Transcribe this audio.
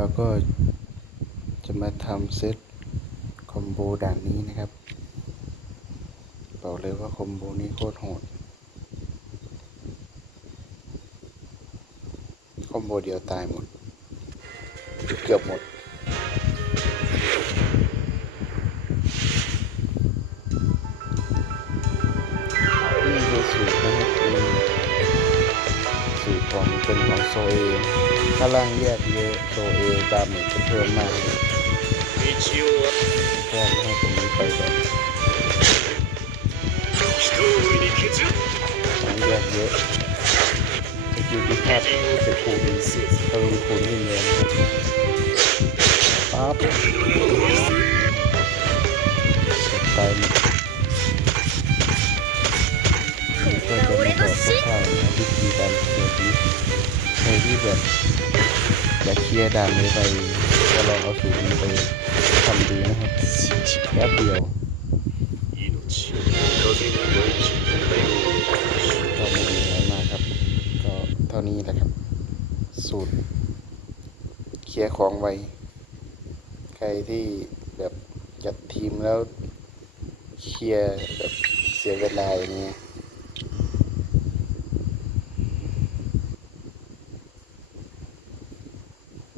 เราก็จะมาทำเซตคอมโบด่านนี้นะครับ บอกเลยว่าคอมโบนี้โคตรโหด คอมโบเดียวตายหมด เกือบหมด นี่คือสูตรนะครับสูตรของเป็นของโซเอ พลังแยกเยอะตัเองตามเหมือเพิ่มมากแค่ให้ไปก่อนล่งยกเยอะจะอยู่ที่แคบจะคูณสิตะลุคูณนี่เลย พื่อนอยากเคลียดามนี้ไปจะลองเอาสูตรนี้ไปทำดีนะครับแค่เดียวก็ไม่มีอะไรมากครับ ก็เท่านี้แหละครับ สูตร เคลียร์ของไวใครที่แบบจัดทีมแล้วเคลียร์แบบเสียเวลาอย่างเงี้ย